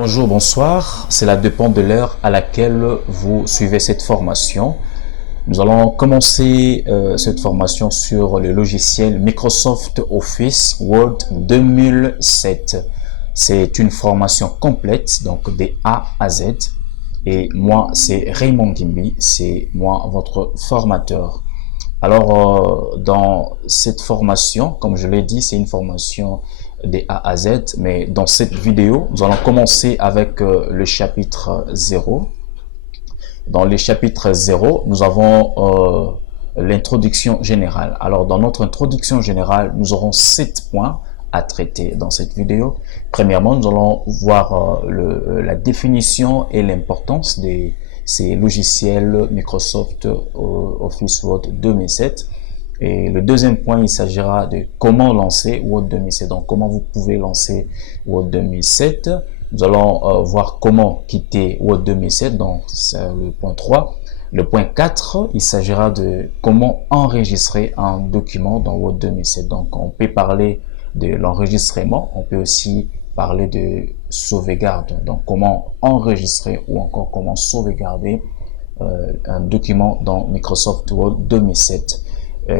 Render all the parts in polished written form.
Bonjour, bonsoir. Cela dépend de l'heure à laquelle vous suivez cette formation. Nous allons commencer cette formation sur le logiciel Microsoft Office Word 2007. C'est une formation complète, donc des A à Z. Et moi, c'est Raymond Gimbi, c'est moi votre formateur. Alors, dans cette formation, comme je l'ai dit, c'est une formation des A à Z, mais dans cette vidéo, nous allons commencer avec le chapitre 0. Dans le chapitre 0, nous avons l'introduction générale. Alors, dans notre introduction générale, nous aurons 7 points à traiter dans cette vidéo. Premièrement, nous allons voir la définition et l'importance de ces logiciels Microsoft Office Word 2007. Et le deuxième point, il s'agira de comment lancer Word 2007. Donc, comment vous pouvez lancer Word 2007. Nous allons voir comment quitter Word 2007. Donc, c'est le point 3. Le point 4, il s'agira de comment enregistrer un document dans Word 2007. Donc, on peut parler de l'enregistrement. On peut aussi parler de sauvegarde. Donc, comment enregistrer ou encore comment sauvegarder un document dans Microsoft Word 2007.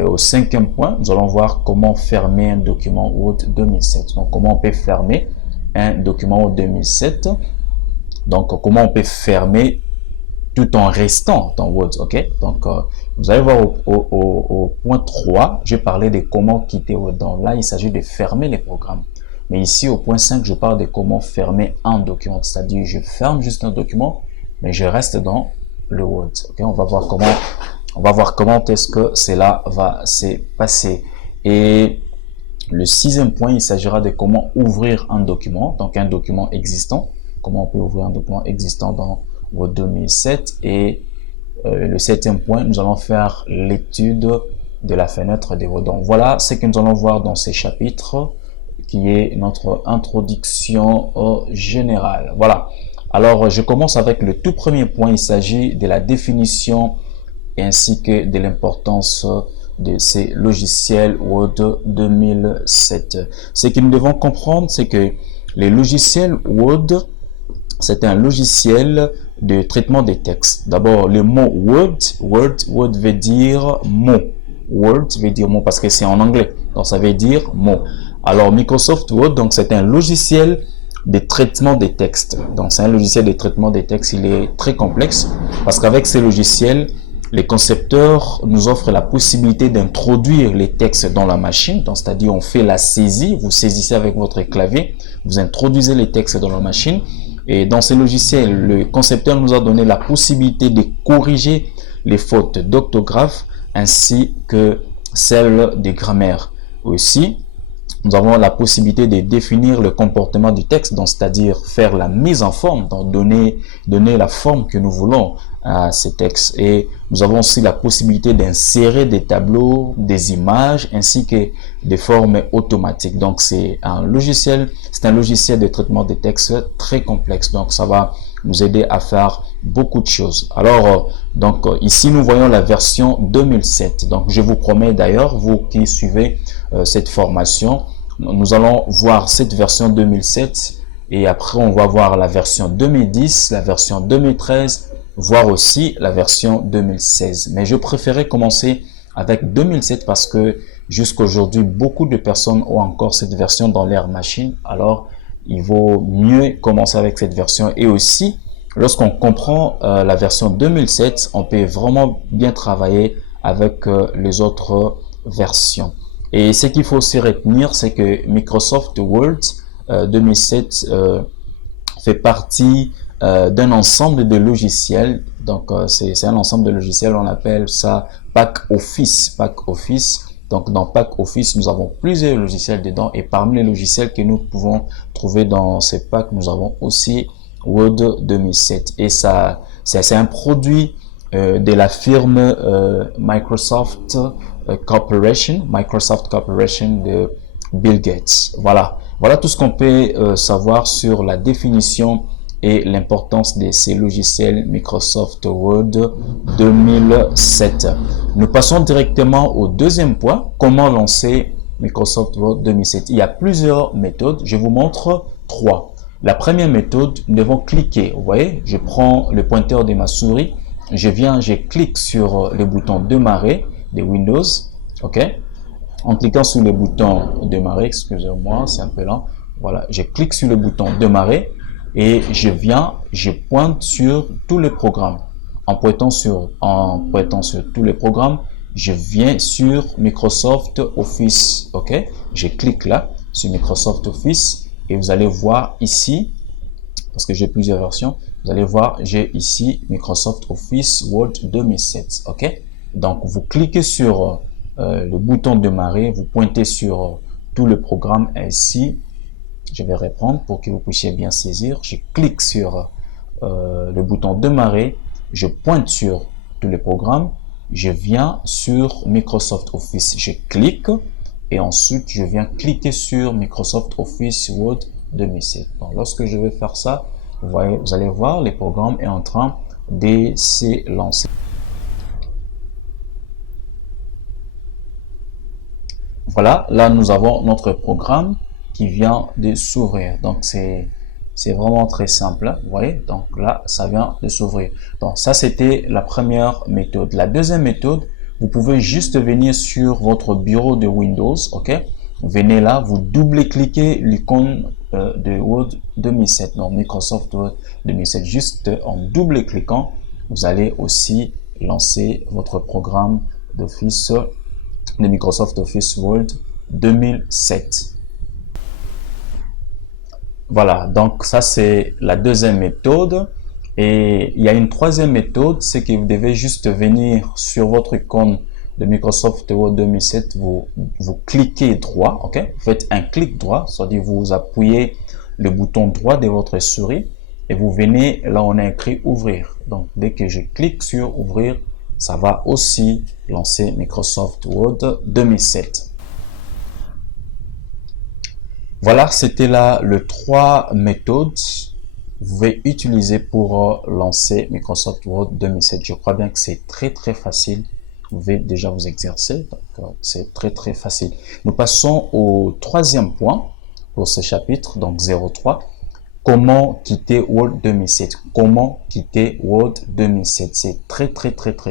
Au cinquième point, nous allons voir comment fermer un document Word 2007. Donc, comment on peut fermer un document Word 2007. Donc, comment on peut fermer tout en restant dans Word. Ok. Donc, vous allez voir au point 3, je parlais de comment quitter Word. Donc là, il s'agit de fermer les programmes. Mais ici, au point 5, je parle de comment fermer un document. C'est-à-dire, je ferme juste un document, mais je reste dans le Word. Ok. On va voir comment est-ce que cela va se passer. Et le sixième point, il s'agira de comment ouvrir un document, donc un document existant. Comment on peut ouvrir un document existant dans Word 2007. Et le septième point, nous allons faire l'étude de la fenêtre des Word. Donc voilà ce que nous allons voir dans ces chapitres, qui est notre introduction générale. Voilà. Alors, je commence avec le tout premier point. Il s'agit de la définition ainsi que de l'importance de ces logiciels Word 2007. Ce que nous devons comprendre, c'est que les logiciels Word, c'est un logiciel de traitement des textes. D'abord, le mot Word veut dire mot. Word veut dire mot parce que c'est en anglais. Donc, ça veut dire mot. Alors, Microsoft Word, donc c'est un logiciel de traitement des textes. Donc, c'est un logiciel de traitement des textes. Il est très complexe parce qu'avec ces logiciels, les concepteurs nous offrent la possibilité d'introduire les textes dans la machine. Donc, c'est-à-dire, on fait la saisie. Vous saisissez avec votre clavier. Vous introduisez les textes dans la machine. Et dans ces logiciels, le concepteur nous a donné la possibilité de corriger les fautes d'orthographe ainsi que celles de grammaire. Aussi, nous avons la possibilité de définir le comportement du texte, c'est-à-dire faire la mise en forme, donc donner la forme que nous voulons à ces textes. Et nous avons aussi la possibilité d'insérer des tableaux, des images, ainsi que des formes automatiques. Donc, c'est un logiciel de traitement des textes très complexe. Donc, ça va nous aider à faire beaucoup de choses. Alors, ici, nous voyons la version 2007. Donc, je vous promets d'ailleurs, vous qui suivez cette formation, nous allons voir cette version 2007 et après, on va voir la version 2010, la version 2013, voire aussi la version 2016. Mais je préférais commencer avec 2007 parce que jusqu'à aujourd'hui, beaucoup de personnes ont encore cette version dans leur machine. Alors, il vaut mieux commencer avec cette version. Et aussi, lorsqu'on comprend la version 2007, on peut vraiment bien travailler avec les autres versions. Et ce qu'il faut aussi retenir, c'est que Microsoft Word 2007 fait partie d'un ensemble de logiciels. Donc, c'est un ensemble de logiciels, on appelle ça Pack Office. Donc, dans Pack Office, nous avons plusieurs logiciels dedans. Et parmi les logiciels que nous pouvons trouver dans ces packs, nous avons aussi Word 2007. Et ça, c'est un produit de la firme Microsoft Corporation de Bill Gates. Voilà tout ce qu'on peut savoir sur la définition et l'importance de ces logiciels Microsoft Word 2007. Nous passons directement au deuxième point, comment lancer Microsoft Word 2007. Il y a plusieurs méthodes, je vous montre 3. La première méthode, nous devons cliquer. Vous voyez, je prends le pointeur de ma souris, je clique sur le bouton démarrer de Windows. OK? En cliquant sur le bouton démarrer, excusez-moi, c'est un peu lent. Voilà, je clique sur le bouton démarrer et je pointe sur tous les programmes. En pointant sur tous les programmes, je viens sur Microsoft Office. OK? Je clique là sur Microsoft Office et vous allez voir ici, parce que j'ai plusieurs versions, vous allez voir, j'ai ici Microsoft Office Word 2007. OK? Donc, vous cliquez sur le bouton démarrer, vous pointez sur tout le programme ainsi. Je vais reprendre pour que vous puissiez bien saisir. Je clique sur le bouton démarrer, je pointe sur tous les programmes, je viens sur Microsoft Office, je clique et ensuite je viens cliquer sur Microsoft Office Word 2007. Donc, lorsque je vais faire ça, vous allez voir, le programme est en train de se lancer. Voilà, là nous avons notre programme qui vient de s'ouvrir. Donc c'est vraiment très simple, vous voyez. Donc là, ça vient de s'ouvrir. Donc ça, c'était la première méthode. La deuxième méthode, vous pouvez juste venir sur votre bureau de Windows, OK? Vous venez là, vous double-cliquez l'icône de Word 2007, donc Microsoft Word 2007. Juste en double-cliquant, vous allez aussi lancer votre programme d'Office de Microsoft Office Word 2007. Voilà, donc ça c'est la deuxième méthode. Et il y a une troisième méthode, c'est que vous devez juste venir sur votre icône de Microsoft Word 2007, vous cliquez droit, OK? Vous faites un clic droit, c'est-à-dire vous appuyez le bouton droit de votre souris et vous venez là où on a écrit ouvrir. Donc dès que je clique sur ouvrir, ça va aussi lancer Microsoft Word 2007. Voilà, c'était là les trois méthodes que vous pouvez utiliser pour lancer Microsoft Word 2007. Je crois bien que c'est très facile. Vous pouvez déjà vous exercer, donc c'est très facile. Nous passons au troisième point pour ce chapitre, donc 03. Comment quitter Word 2007? Comment quitter Word 2007? C'est très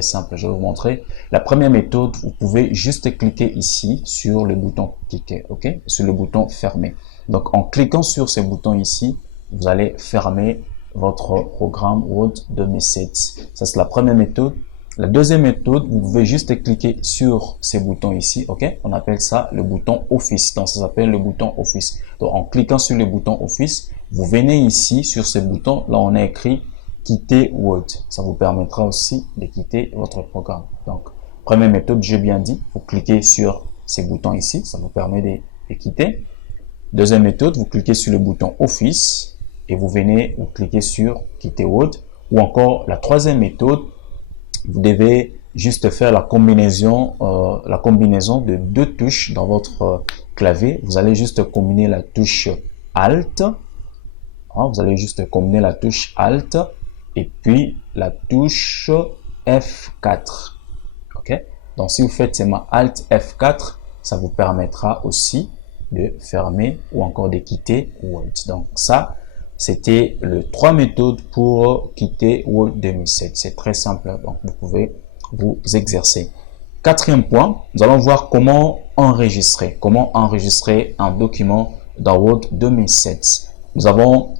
simple. Je vais vous montrer. La première méthode, vous pouvez juste cliquer ici sur le bouton quitter, OK? Sur le bouton fermer. Donc, en cliquant sur ce bouton ici, vous allez fermer votre programme Word 2007. Ça, c'est la première méthode. La deuxième méthode, vous pouvez juste cliquer sur ces boutons ici, OK? On appelle ça le bouton Office. Donc, ça s'appelle le bouton Office. Donc, en cliquant sur le bouton Office, vous venez ici sur ce bouton. Là, on a écrit quitter Word. Ça vous permettra aussi de quitter votre programme. Donc, première méthode, j'ai bien dit, vous cliquez sur ces boutons ici. Ça vous permet de quitter. Deuxième méthode, vous cliquez sur le bouton Office et vous venez, vous cliquez sur quitter Word. Ou encore, la troisième méthode, vous devez juste faire la combinaison de deux touches dans votre clavier. Vous allez juste combiner la touche Alt. Vous allez juste combiner la touche Alt et puis la touche F4. OK? Donc, si vous faites seulement Alt F4, ça vous permettra aussi de fermer ou encore de quitter Word. Donc, ça, c'était les trois méthodes pour quitter Word 2007. C'est très simple, donc vous pouvez vous exercer. Quatrième point, nous allons voir comment enregistrer un document dans Word 2007. Nous avons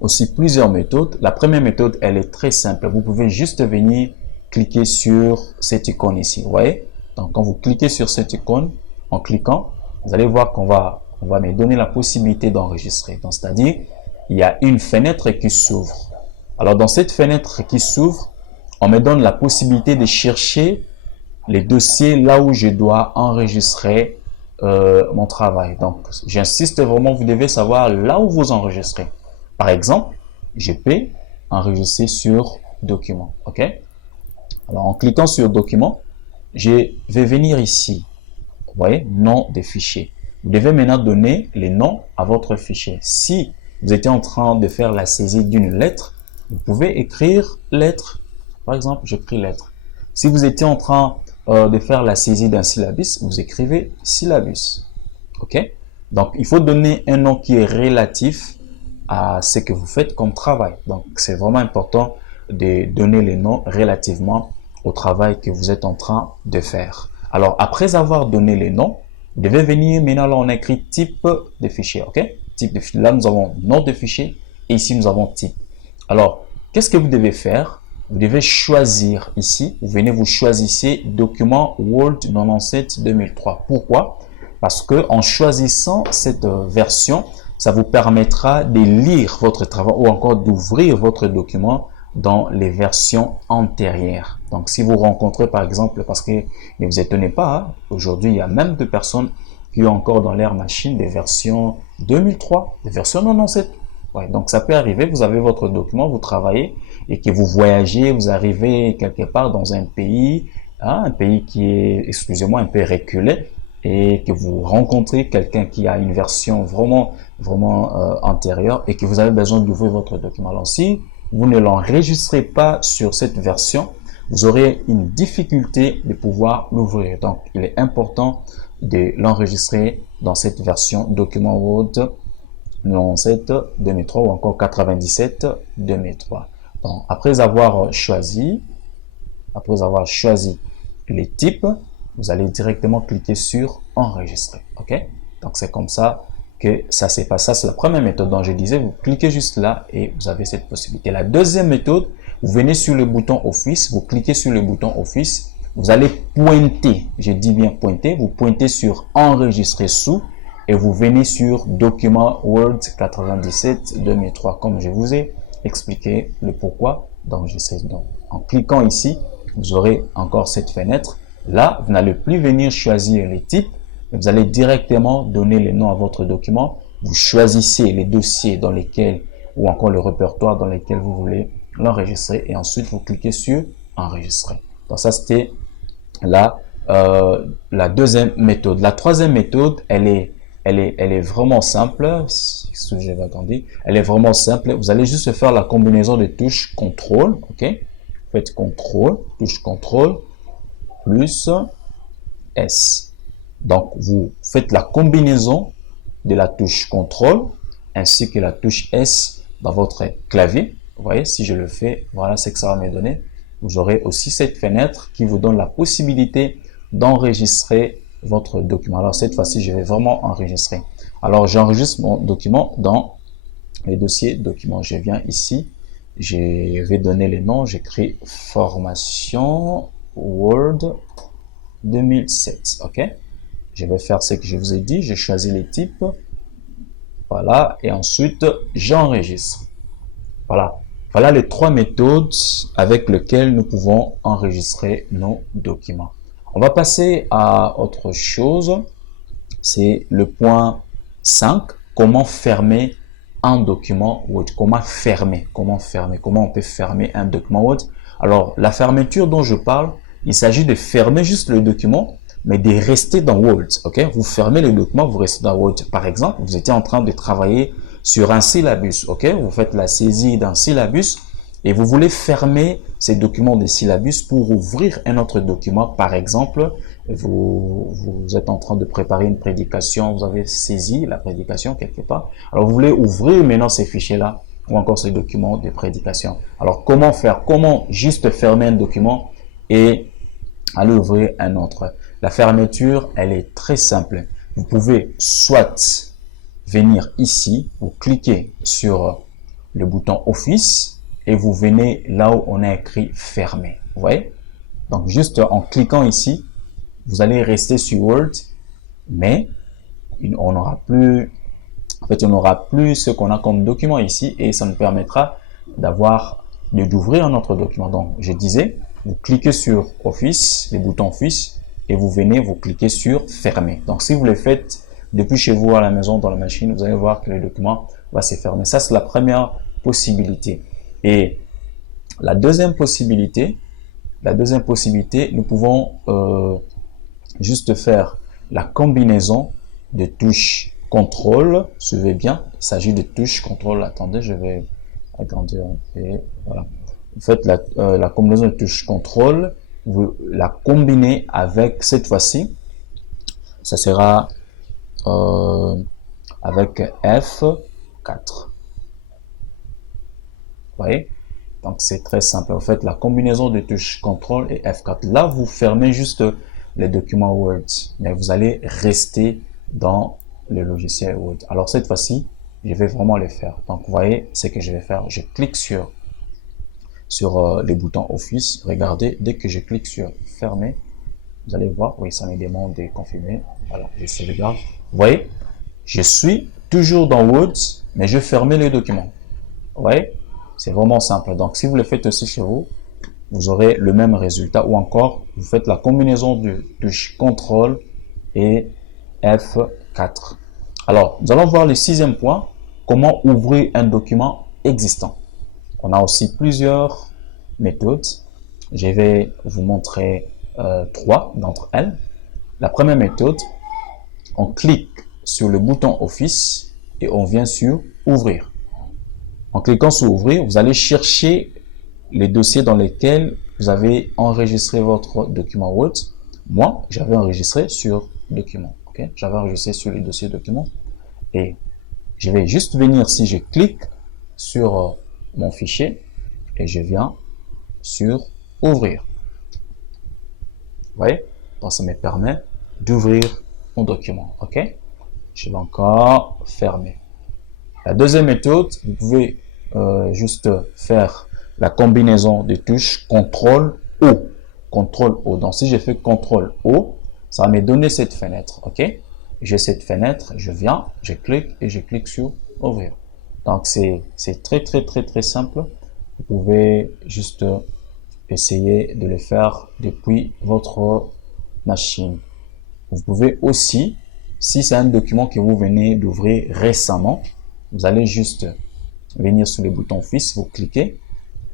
aussi plusieurs méthodes. La première méthode, elle est très simple. Vous pouvez juste venir cliquer sur cette icône ici. Vous voyez? Donc, quand vous cliquez sur cette icône, en cliquant, vous allez voir qu'on va me donner la possibilité d'enregistrer. Donc, c'est-à-dire, il y a une fenêtre qui s'ouvre. Alors, dans cette fenêtre qui s'ouvre, on me donne la possibilité de chercher les dossiers là où je dois enregistrer mon travail. Donc, j'insiste vraiment, vous devez savoir là où vous enregistrez. Par exemple, je peux enregistrer sur document. OK? Alors, en cliquant sur document, je vais venir ici. Vous voyez, nom des fichiers. Vous devez maintenant donner les noms à votre fichier. Si vous étiez en train de faire la saisie d'une lettre, vous pouvez écrire lettre. Par exemple, j'écris lettre. Si vous étiez en train de faire la saisie d'un syllabus, vous écrivez syllabus. OK? Donc, il faut donner un nom qui est relatif à ce que vous faites comme travail. Donc, c'est vraiment important de donner les noms relativement au travail que vous êtes en train de faire. Alors, après avoir donné les noms, vous devez venir, maintenant, là, on écrit type de fichier, ok? Type de fichier. Là, nous avons nom de fichier et ici, nous avons type. Alors, qu'est-ce que vous devez faire? Vous devez choisir ici, vous venez, vous choisissez document Word 97-2003. Pourquoi? Parce que en choisissant cette version, ça vous permettra de lire votre travail ou encore d'ouvrir votre document dans les versions antérieures. Donc, si vous rencontrez par exemple, parce que ne vous étonnez pas, hein, aujourd'hui, il y a même des personnes qui ont encore dans leur machine des versions 2003, des versions 97. Ouais, donc, ça peut arriver, vous avez votre document, vous travaillez et que vous voyagez, vous arrivez quelque part dans un pays, hein, un pays qui est, excusez-moi, un peu reculé, et que vous rencontrez quelqu'un qui a une version vraiment antérieure et que vous avez besoin d'ouvrir votre document. Alors, si vous ne l'enregistrez pas sur cette version, vous aurez une difficulté de pouvoir l'ouvrir. Donc, il est important de l'enregistrer dans cette version document Word 97-2003 ou encore 97-2003. Donc, après avoir choisi les types, vous allez directement cliquer sur enregistrer. OK? Donc, c'est comme ça que ça s'est passé. Ça, c'est la première méthode dont je disais. Vous cliquez juste là et vous avez cette possibilité. La deuxième méthode, vous venez sur le bouton Office, vous cliquez sur le bouton Office, vous allez pointer, je dis bien pointer, vous pointez sur enregistrer sous et vous venez sur document Word 97-2003 comme je vous ai expliqué le pourquoi d'enregistrer. Donc, en cliquant ici, vous aurez encore cette fenêtre. Là, vous n'allez plus venir choisir les types, mais vous allez directement donner les noms à votre document. Vous choisissez les dossiers dans lesquels, ou encore le répertoire dans lesquels vous voulez l'enregistrer, et ensuite vous cliquez sur enregistrer. Donc ça, c'était la deuxième méthode. La troisième méthode, elle est vraiment simple. Si je vais attendre, elle est vraiment simple. Vous allez juste faire la combinaison des touches CTRL, ok? Faites CTRL, touche CTRL, plus S. Donc, vous faites la combinaison de la touche CTRL ainsi que la touche S dans votre clavier. Vous voyez, si je le fais, voilà ce que ça va me donner. Vous aurez aussi cette fenêtre qui vous donne la possibilité d'enregistrer votre document. Alors, cette fois-ci, je vais vraiment enregistrer. Alors, j'enregistre mon document dans les dossiers documents. Je viens ici, je vais donner les noms. J'écris formation Word 2007. OK? Je vais faire ce que je vous ai dit. Je choisis les types. Voilà. Et ensuite, j'enregistre. Voilà. Voilà les trois méthodes avec lesquelles nous pouvons enregistrer nos documents. On va passer à autre chose. C'est le point 5. Comment fermer un document Word. Comment on peut fermer un document Word. Alors, la fermeture dont je parle, il s'agit de fermer juste le document, mais de rester dans Word. Ok? Vous fermez le document, vous restez dans Word. Par exemple, vous étiez en train de travailler sur un syllabus. Ok? Vous faites la saisie d'un syllabus et vous voulez fermer ces documents des syllabus pour ouvrir un autre document. Par exemple, vous êtes en train de préparer une prédication, vous avez saisi la prédication quelque part. Alors, vous voulez ouvrir maintenant ces fichiers-là ou encore ces documents de prédication. Alors, comment faire? Comment juste fermer un document et aller ouvrir un autre? La fermeture, elle est très simple. Vous pouvez soit venir ici, vous cliquez sur le bouton Office et vous venez là où on a écrit fermer. Vous voyez? Donc, juste en cliquant ici, vous allez rester sur Word, mais on n'aura plus, en fait, on n'aura plus ce qu'on a comme document ici et ça nous permettra d'ouvrir un autre document. Donc, je disais, vous cliquez sur Office, les boutons Office, et vous venez, vous cliquez sur fermer. Donc, si vous le faites depuis chez vous à la maison, dans la machine, vous allez voir que le document va se fermer. Ça, c'est la première possibilité. Et la deuxième possibilité, nous pouvons juste faire la combinaison de touches CTRL. Suivez bien, il s'agit de touches CTRL. Attendez, je vais agrandir un peu. Voilà. Vous faites la combinaison de touches CTRL, vous la combinez avec, cette fois-ci, ça sera avec F4. voyez? Donc, c'est très simple. En fait, la combinaison de touches CTRL et F4. Là, vous fermez juste les documents Word, mais vous allez rester dans le logiciel Word. Alors, cette fois-ci, je vais vraiment le faire. Donc, vous voyez ce que je vais faire. Je clique sur les boutons Office. Regardez, dès que je clique sur Fermer, vous allez voir, oui, ça me demande de confirmer. Voilà, je sauvegarde. Vous voyez, je suis toujours dans Word, mais je ferme les documents. Vous voyez, c'est vraiment simple. Donc, si vous le faites aussi chez vous, vous aurez le même résultat. Ou encore, vous faites la combinaison de touche CTRL et F4. Alors, nous allons voir le sixième point, comment ouvrir un document existant. On a aussi plusieurs méthodes. Je vais vous montrer trois d'entre elles. La première méthode, on clique sur le bouton Office et on vient sur Ouvrir. En cliquant sur Ouvrir, vous allez chercher les dossiers dans lesquels vous avez enregistré votre document Word. Moi, j'avais enregistré sur Document. Okay? J'avais enregistré sur le dossier Document. Et je vais juste venir, si je clique sur mon fichier, et je viens sur Ouvrir. Vous voyez? Donc, ça me permet d'ouvrir mon document. OK? Je vais encore fermer. La deuxième méthode, vous pouvez juste faire la combinaison de touches CTRL-O. CTRL-O. Donc, si je fais CTRL-O, ça va me donner cette fenêtre. OK? J'ai cette fenêtre, je viens, je clique et je clique sur Ouvrir. Donc, c'est très simple. Vous pouvez juste essayer de le faire depuis votre machine. Vous pouvez aussi, si c'est un document que vous venez d'ouvrir récemment, vous allez juste venir sur le bouton Office, vous cliquez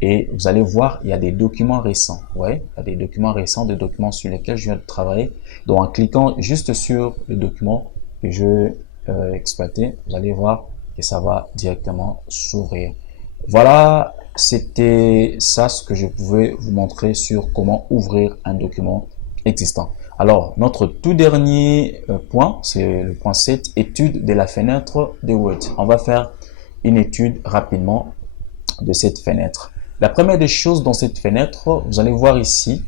et vous allez voir, il y a des documents récents. Ouais, il y a des documents récents, des documents sur lesquels je viens de travailler. Donc, en cliquant juste sur le document que je vais exploiter, vous allez voir que ça va directement s'ouvrir. Voilà, c'était ça ce que je pouvais vous montrer sur comment ouvrir un document existant. Alors, notre tout dernier point, c'est le point 7, étude de la fenêtre de Word. On va faire une étude rapidement de cette fenêtre. La première des choses dans cette fenêtre, vous allez voir ici,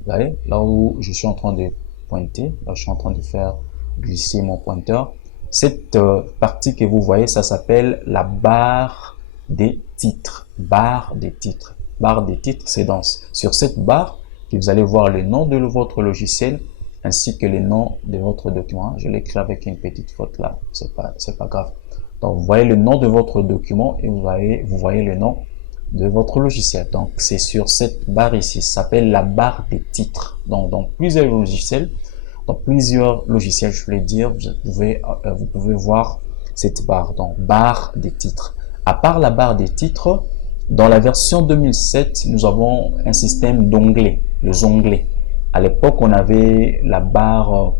vous voyez, là où je suis en train de pointer, là je suis en train de faire glisser mon pointeur. Cette partie que vous voyez, ça s'appelle la barre des titres. Barre des titres. Barre des titres, c'est sur cette barre que vous allez voir le nom de votre logiciel ainsi que le nom de votre document. Je l'écris avec une petite faute là, c'est pas grave. Donc, vous voyez le nom de votre document et vous voyez le nom de votre logiciel. Donc, c'est sur cette barre ici. Ça s'appelle la barre des titres. Donc, dans plusieurs logiciels, je voulais dire, vous pouvez voir cette barre. Donc, barre des titres. À part la barre des titres, dans la version 2007, nous avons un système d'onglets, les onglets. À l'époque, on avait la barre,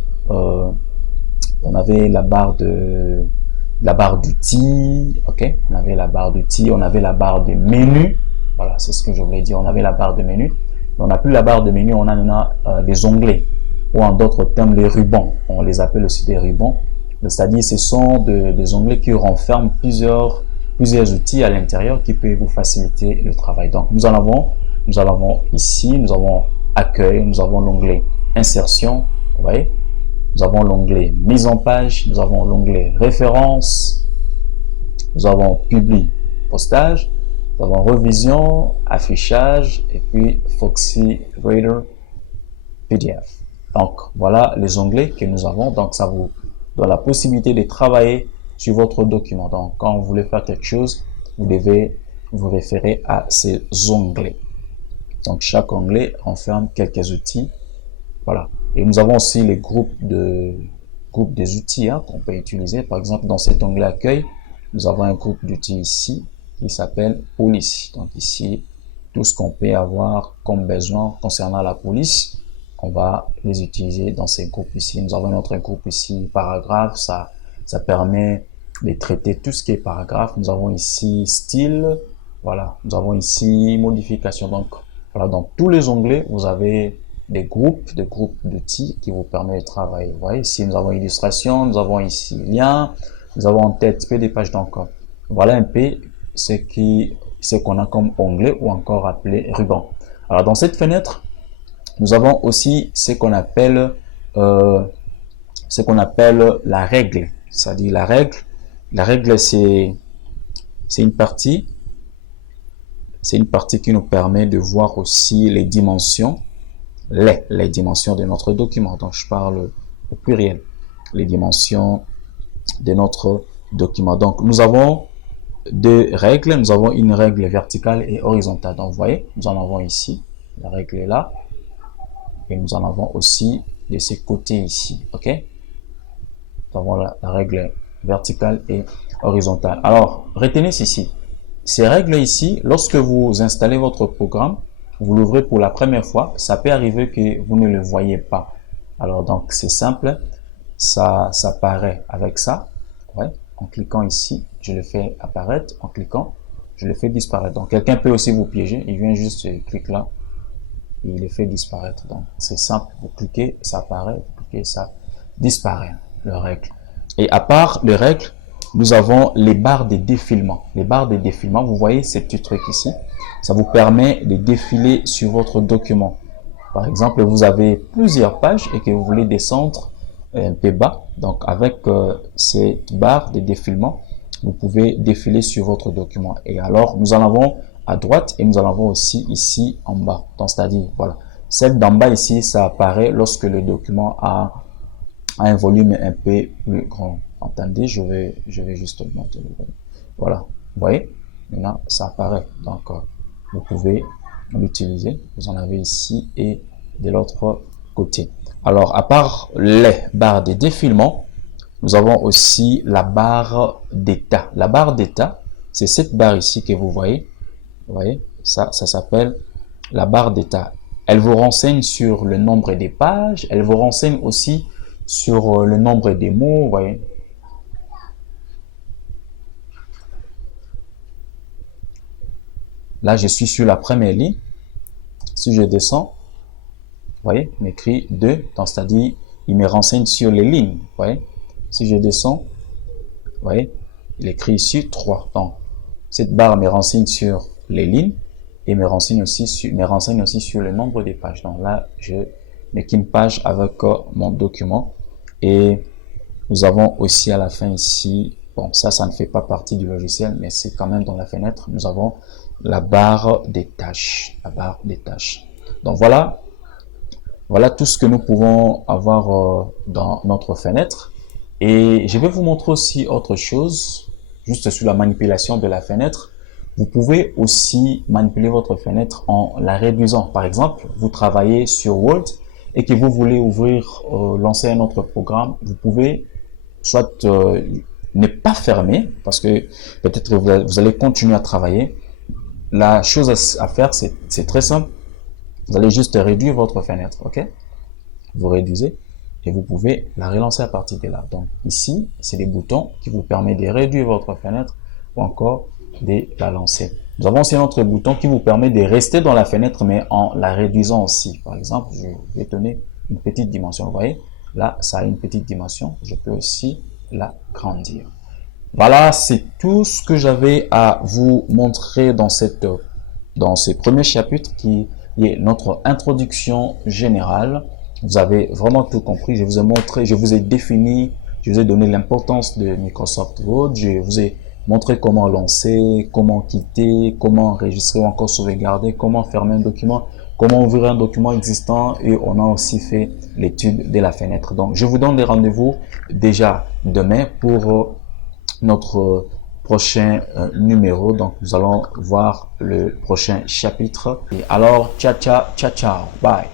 d'outils, ok, on avait la barre d'outils, on avait la barre de menu, voilà, c'est ce que je voulais dire, on avait la barre de menu, mais on n'a plus la barre de menu, on a maintenant les onglets, ou en d'autres termes, les rubans, on les appelle aussi des rubans, c'est-à-dire ce sont des onglets qui renferment plusieurs outils à l'intérieur qui peuvent vous faciliter le travail. Donc, nous en avons ici, nous avons accueil, nous avons l'onglet insertion, vous voyez, nous avons l'onglet mise en page, nous avons l'onglet référence, nous avons publi, postage, nous avons revision, affichage et puis Foxy Reader PDF. Donc voilà les onglets que nous avons. Donc ça vous donne la possibilité de travailler sur votre document. Donc quand vous voulez faire quelque chose, vous devez vous référer à ces onglets. Donc chaque onglet renferme quelques outils. Voilà. Et nous avons aussi les groupes des outils qu'on peut utiliser. Par exemple, dans cet onglet accueil, nous avons un groupe d'outils ici qui s'appelle police. Donc ici, tout ce qu'on peut avoir comme besoin concernant la police, on va les utiliser dans ces groupes ici. Nous avons notre groupe ici, paragraphe, ça permet de traiter tout ce qui est paragraphe. Nous avons ici style, voilà. Nous avons ici modification. Donc voilà, dans tous les onglets, vous avez des groupes d'outils qui vous permettent de travailler. Vous voyez, ici, nous avons illustration, nous avons ici lien, nous avons en tête des pages. Donc, voilà un peu ce ce qu'on a comme onglet ou encore appelé ruban. Alors dans cette fenêtre, nous avons aussi ce qu'on appelle la règle. C'est-à-dire la règle. La règle, c'est une partie qui nous permet de voir aussi les dimensions, les dimensions de notre document. Donc je parle au pluriel, les dimensions de notre document. Donc nous avons deux règles. Nous avons une règle verticale et horizontale. Donc vous voyez, nous en avons ici, la règle est là, et nous en avons aussi de ces côtés ici. Ok, nous avons la règle verticale et horizontale. Alors retenez ceci, ces règles ici, lorsque vous installez votre programme, vous l'ouvrez pour la première fois, ça peut arriver que vous ne le voyez pas. Alors donc c'est simple, ça apparaît avec ça. Ouais. En cliquant ici, je le fais apparaître. En cliquant, je le fais disparaître. Donc quelqu'un peut aussi vous piéger. Il vient juste cliquer là, et il le fait disparaître. Donc c'est simple. Vous cliquez, ça apparaît. Vous cliquez, ça disparaît. Le règle. Et à part les règles, nous avons les barres de défilement. Les barres de défilement, vous voyez ces petits trucs ici. Ça vous permet de défiler sur votre document. Par exemple, vous avez plusieurs pages et que vous voulez descendre un peu bas. Donc avec cette barre de défilement, vous pouvez défiler sur votre document. Et alors nous en avons à droite et nous en avons aussi ici en bas. Donc c'est-à-dire, voilà, celle d'en bas ici, ça apparaît lorsque le document a un volume un peu plus grand. Attendez, je vais juste augmenter le volume. Voilà, vous voyez, maintenant ça apparaît. Donc vous pouvez l'utiliser. Vous en avez ici et de l'autre côté. Alors, à part les barres de défilement, nous avons aussi la barre d'état. La barre d'état, c'est cette barre ici que vous voyez. Vous voyez, ça s'appelle la barre d'état. Elle vous renseigne sur le nombre des pages. Elle vous renseigne aussi sur le nombre des mots. Vous voyez. Là, je suis sur la première ligne. Si je descends, vous voyez, il m'écrit 2, donc c'est-à-dire, il me renseigne sur les lignes, vous voyez. Si je descends, vous voyez, il écrit ici 3. Donc, cette barre me renseigne sur les lignes et me renseigne aussi sur le nombre des pages. Donc là, je n'ai qu'une page avec mon document. Et nous avons aussi à la fin ici, bon, ça ne fait pas partie du logiciel, mais c'est quand même dans la fenêtre, nous avons la barre des tâches. La barre des tâches. Donc voilà tout ce que nous pouvons avoir dans notre fenêtre. Et je vais vous montrer aussi autre chose, juste sur la manipulation de la fenêtre. Vous pouvez aussi manipuler votre fenêtre en la réduisant. Par exemple, vous travaillez sur Word et que vous voulez lancer un autre programme. Vous pouvez soit ne pas fermer, parce que peut-être vous allez continuer à travailler. La chose à faire, c'est très simple. Vous allez juste réduire votre fenêtre, ok? Vous réduisez et vous pouvez la relancer à partir de là. Donc ici, c'est des boutons qui vous permettent de réduire votre fenêtre ou encore de la lancer. Nous avons aussi un autre bouton qui vous permet de rester dans la fenêtre, mais en la réduisant aussi. Par exemple, je vais donner une petite dimension. Vous voyez, là, ça a une petite dimension. Je peux aussi la grandir. Voilà, c'est tout ce que j'avais à vous montrer dans ce premier chapitre qui est notre introduction générale. Vous avez vraiment tout compris. Je vous ai montré, je vous ai défini, je vous ai donné l'importance de Microsoft Word. Je vous ai montré comment lancer, comment quitter, comment enregistrer ou encore sauvegarder, comment fermer un document, comment ouvrir un document existant, et on a aussi fait l'étude de la fenêtre. Donc, je vous donne des rendez-vous déjà demain pour notre prochain numéro. Donc nous allons voir le prochain chapitre. Et alors, ciao, bye.